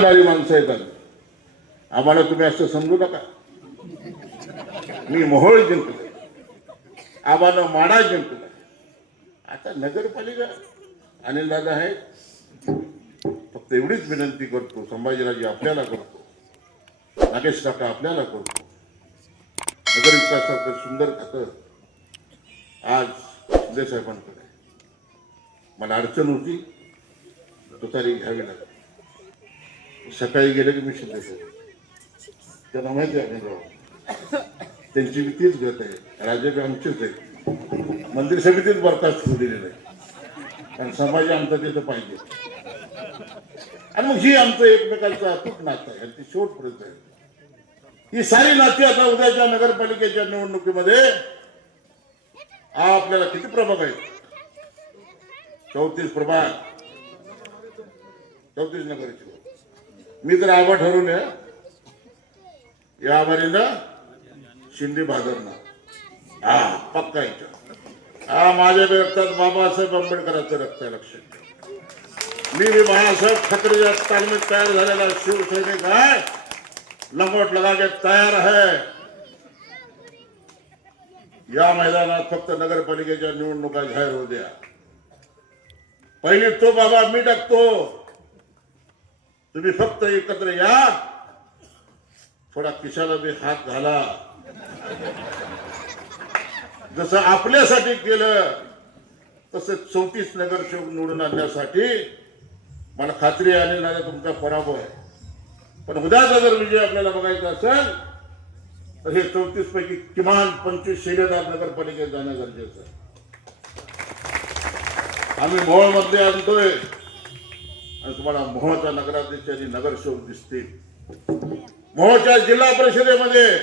माणसं येतात आम्हाला तुम्ही असं समजू नका. मी मोहोळ जिंकलो. आम्हाला माडा जिंकला. आता नगरपालिका अनिल दादा आहेत. फक्त एवढीच विनंती करतो संभाजीराजे आपल्याला करतो. नागेश काका आपल्याला करतो. नगर विकासाचं सुंदर खातं आज शिंदे साहेबांकडे मला अडचण होती तुतारी घ्यावी लागली. सकाळी गेले की मी शिंदे त्यांना माहिती आहे अनिल त्यांची बी तीच गत आहे. राजे बी आमचेच आहे. मंदिर समितीत बरखास्त होऊ दिली नाही कारण समाज आमचा तिथं पाहिजे. आणि मग ही आमचं एकमेकांचं अतूट नातं आहे. आणि ती शेवटपर्यंत आहे. ही सारी नाती आता उद्याच्या नगरपालिकेच्या निवडणुकीमध्ये हा आपल्याला किती प्रभाग आहेत? चौतीस प्रभाग. चौतीस नगरचे. मी तर आबा ठरून या आभारीनं शिंदे भादरना हा पक्का इथं. हा माझ्या रक्तात बाबासाहेब आंबेडकरांचं रक्त आहे लक्षात मी मी बाळासाहेब ठाकरेच्या तालमीत तयार झालेला शिवसैनिक आहे. लंगोट लगा के तयार आहे. या मैदानात फक्त नगरपालिकेच्या निवडणुका जाहीर होऊ द्या. पहिली तो बाबा मी टाकतो. तुम्ही फक्त एकत्र या. थोडा खिशाला मी हात घाला. जसं आपल्यासाठी केलं तसं चौतीस नगरसेवक निवडून आणण्यासाठी मला खात्री आहे आणि नाही तुमचा पराभव आहे. पण उद्याचा जर विजय आपल्याला बघायचा असेल तर हे चौतीस पैकी किमान पंचवीस शेरेदार नगरपालिकेत जाणं गरजेचं आहे. आम्ही मोहोळमध्ये आणतोय. आणि तुम्हाला मोहच्या नगराध्यक्ष आणि नगरसेवक दिसतील. मोहच्या जिल्हा परिषदेमध्ये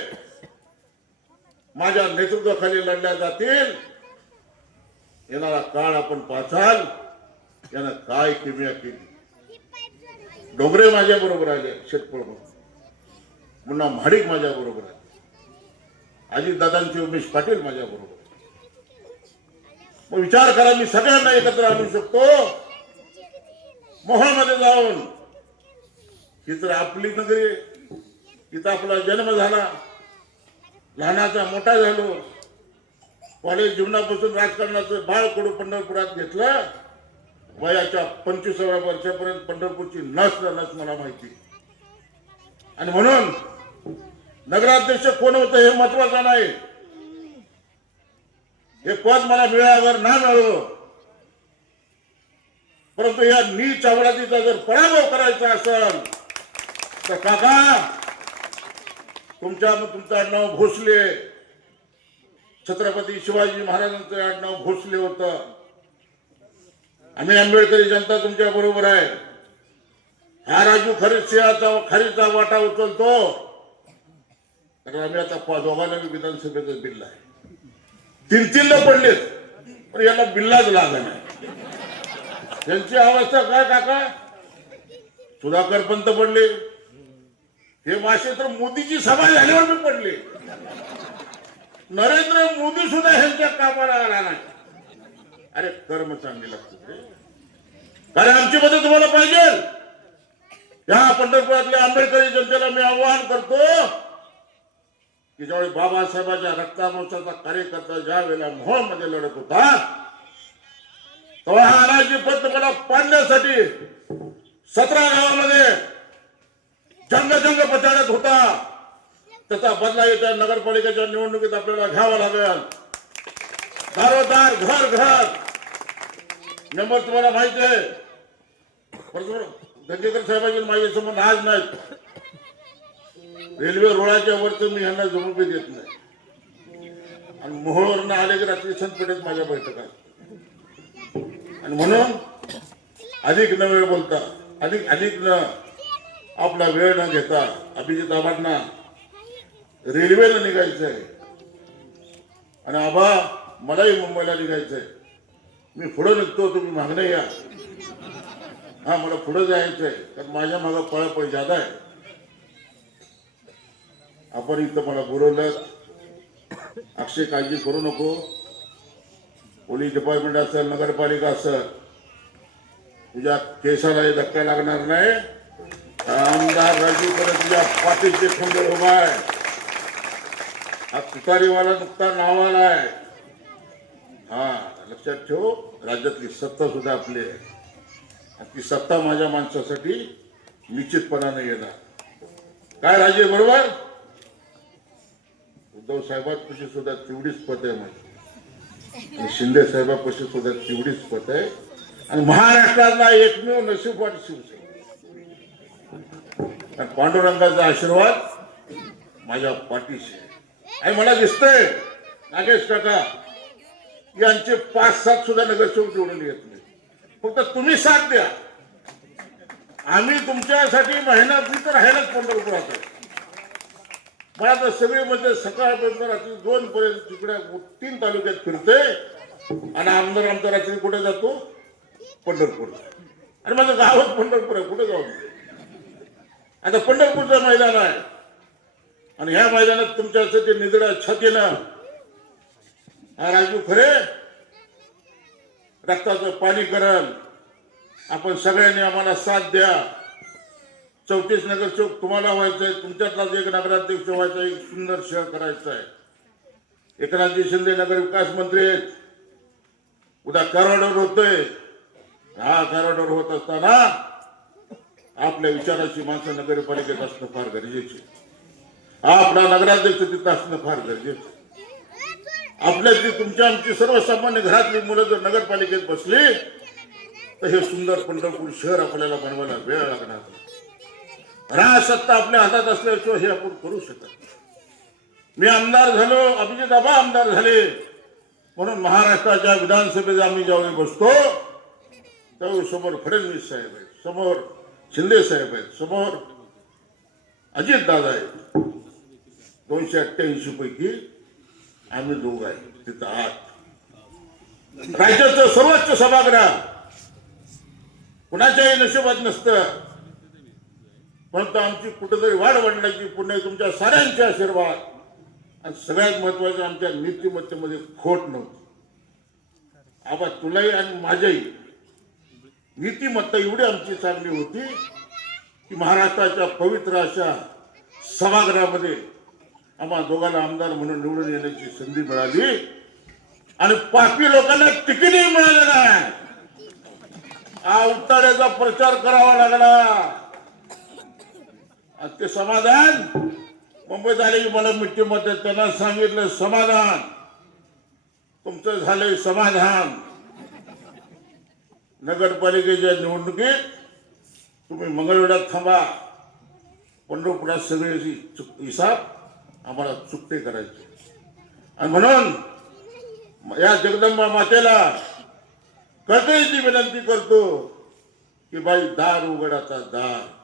माझ्या नेतृत्वाखाली लढल्या जातील. येणारा काळ आपण पाचाल. यानं काय किमया केली? डोंगरे माझ्या बरोबर आले शेतपळ पुन्हा म्हाडिक माझ्या बरोबर आले. अजितदादांचे उमेश पाटील माझ्या बरोबर मग विचार करा मी सगळ्यांना एकत्र आणू शकतो. मोहामध्ये जाऊन. ही तर आपली नगरी तिथं आपला जन्म झाला. लहानाचा मोठा झालो. कॉलेज जीवनापासून राजकारणाचं बाळ कडू पंढरपुरात घेतलं. वयाच्या पंचवीसाव्या वर्षापर्यंत पंढरपूरची नस न नस मला माहिती. आणि म्हणून नगराध्यक्ष कोण होतं हे महत्वाचं नाही. हे पद मला मिळावर ना मिळो परंतु या नीच आवरातीचा जर पराभव करायचा असेल तर काका तुमच्या तुमचं आडनाव भोसले. छत्रपती शिवाजी महाराजांचं आडनाव भोसले होतं. आम्ही आंबेडकरी जनता तुमच्या बरोबर आहे. हा राजू खरे सिंहाचा खारीचा वाटा उचलतो. कारण आम्ही आता दोघांना बी विधानसभेचं बिल्ला आहे. तीन तीनला पडलेत पण याला बिल्लाच लागला नाही त्यांची अवस्था काय काका? सुधाकर पंत पडले. हे मासे तर मोदीची सभा झाल्यावर मी पडले. नरेंद्र मोदी सुद्धा ह्यांच्या कामाला आला नाही. अरे कर्म चांगले लागतात कारण आमची मदत तुम्हाला पाहिजे. या पंढरपुरातल्या आंबेडकरी जनतेला मी आवाहन करतो की ज्यावेळी बाबासाहेबांच्या रक्तामोर्चाचा कार्यकर्ता ज्या वेळेला मोहोळमध्ये लढत होता अनाजी पद मला पाडण्यासाठी. सतरा गावामध्ये जंग जंग पचाडत होता. त्याचा बदला येत्या नगरपालिकेच्या निवडणुकीत आपल्याला घ्यावा लागेल. दारोदार घर घर. नंबर तुम्हाला माहिती आहे. परंतु साहेबांची माझ्यासमोर नाज नाहीत. रेल्वे रुळाच्या वरती मी यांना जमून देत नाही. आणि मोहोळवरनं आले की रात्री संतपेठेत माझ्या बैठका आणि म्हणून अधिक न वेळ बोलता अधिक अधिक न आपला वेळ न घेता अभिजित आबांना रेल्वेला निघायचंय. आणि आबा मलाही मुंबईला निघायचंय. मी पुढं निघतो तुम्ही मागणं या. हा मला पुढं जायचंय. कारण माझ्या मागं पळापळ जादा आहे. आपण इथं मला बोलवलं. अक्षय काळजी करू नको. पोलीस डिपार्टमेंट असेल नगरपालिका असेल तुझ्या केसालाही धक्का लागणार नाही. आमदार राजू परत तुझ्या पाठीचे खंबे उभा आहे. हा तुतारीवाला नुकता नावाला आहे. हा लक्षात ठेव राज्यातली सत्ता सुद्धा आपली आहे. ती सत्ता माझ्या माणसासाठी निश्चितपणाने येणार. काय राजे बरोबर? उद्धव साहेबांपाशी सुद्धा तेवढीच पद आहे माझी. शिंदे साहेबापाशी सुद्धा तेवढीच पद आहे. आणि महाराष्ट्रातला एकमेव नशीबवान शिवसेना. पांडुरंगाचा आशीर्वाद माझ्या पाठीशी आहे. आणि मला दिसतंय नागेश काका यांचे पाच सात सुद्धा नगरसेवक निवडून येत नाही फक्त तुम्ही साथ द्या. आम्ही तुमच्यासाठी मेहनत तर राहायलाच पंढरपुरात आहे. मला आता सगळे म्हणजे सकाळपर्यंत रात्री दोन पर्यंत तिकडे तीन तालुक्यात फिरते आणि आमदार आमचा रात्री कुठे जातो? पंढरपूर. आणि माझं गावच पंढरपूर आहे. कुठे जाऊ? आता पंढरपूरचं मैदान आहे. आणि ह्या मैदानात तुमच्या असं तुमच्यासाठी छत छातीनं हा राजू खरे? रक्ताचं पाणी करल आपण सगळ्यांनी आम्हाला साथ द्या. चौतीस नगरसेवक तुम्हाला व्हायचंय तुमच्यातलाच एक नगराध्यक्ष व्हायचा एक सुंदर शहर करायचं आहे एकनाथजी शिंदे नगर विकास मंत्री आहेत. उद्या कराडवर होतोय. हा कराडवर होत असताना आपल्या विचाराची माणसं नगरपालिकेत असणं फार गरजेचे. आपला नगराध्यक्ष तिथं असणं फार गरजेचं. आपल्यातली तुमच्या आमची सर्वसामान्य घरातली मुलं जर नगरपालिकेत बसली तर हे सुंदर पंढरपूर शहर आपल्याला बनवायला वेळ लागणार राजसत्ता आपल्या हातात असल्याशिवाय हे आपण करू शकत मी आमदार झालो अभिजित आबा आमदार झाले. म्हणून महाराष्ट्राच्या विधानसभेत आम्ही ज्यावेळी बसतो त्यावेळी समोर फडणवीस साहेब आहेत समोर शिंदे साहेब आहेत समोर अजित दादा आहेत. दोनशे अठ्ठ्याऐंशी पैकी आम्ही दोघ आहे तिथं आत राज्याचं सर्वोच्च सभागृह. कुणाच्याही नशिबात नसतं. परंतु आमची कुठेतरी वाढ वाढण्याची पुणे तुमच्या साऱ्यांचे आशीर्वाद. आणि सगळ्यात महत्वाचं आमच्या नीतिमत्तेमध्ये खोट नव्हती. आबा तुलाही आणि माझ्याही नीतिमत्ता एवढी आमची चांगली होती की महाराष्ट्राच्या पवित्र अशा सभागृहामध्ये आम्हा दोघांना आमदार म्हणून निवडून येण्याची संधी मिळाली आणि पापी लोकांना तिकीटही मिळालं नाही. हा उत्तरेचा प्रचार करावा लागला. ते समाधान. मुंबईत आले की मला मिठीमध्ये त्यांना सांगितलं समाधान. तुमचं झालंय समाधान. नगरपालिकेच्या निवडणुकीत तुम्ही मंगळवेढ्यात थांबा. पंढरपुरात सगळ्याची चुक- हिसाब आम्हाला चुकते करायचे. आणि म्हणून या जगदंबा मातेला कळकळीची विनंती करतो की बाई दार उघडाचा दार.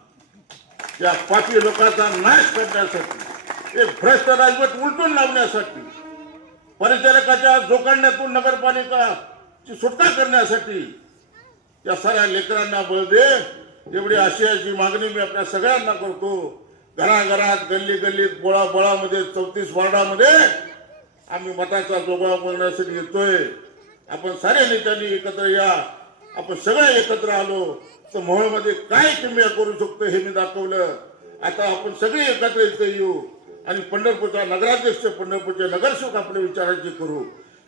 या पापी लोकांचा नाश करण्यासाठी एक भ्रष्ट राजवट उलटून लावण्यासाठी परिचारकाच्या जोखंड्यातून नगरपालिकाची सुटका करण्यासाठी या साऱ्या लेकरांना बळ दे. एवढी आशयाची मागणी मी आपल्या सगळ्यांना करतो. घराघरात गल्ली गल्लीत बोळा बोळामध्ये चौतीस वार्डामध्ये आम्ही मताचा जोगळा बोलण्यासाठी येतोय. आपण साऱ्या नेत्यांनी एकत्र या. आपण सगळे एकत्र आलो. तर मोहळमध्ये काय किमया करू शकतो हे मी दाखवलं. आता आपण सगळे एकत्र इथे येऊ आणि पंढरपूरचा नगराध्यक्ष पंढरपूरचे नगरसेवक आपल्या विचारांची करू.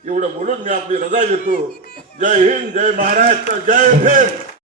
एवढं बोलून मी आपली रजा घेतो. जय हिंद जय महाराष्ट्र जय भीम.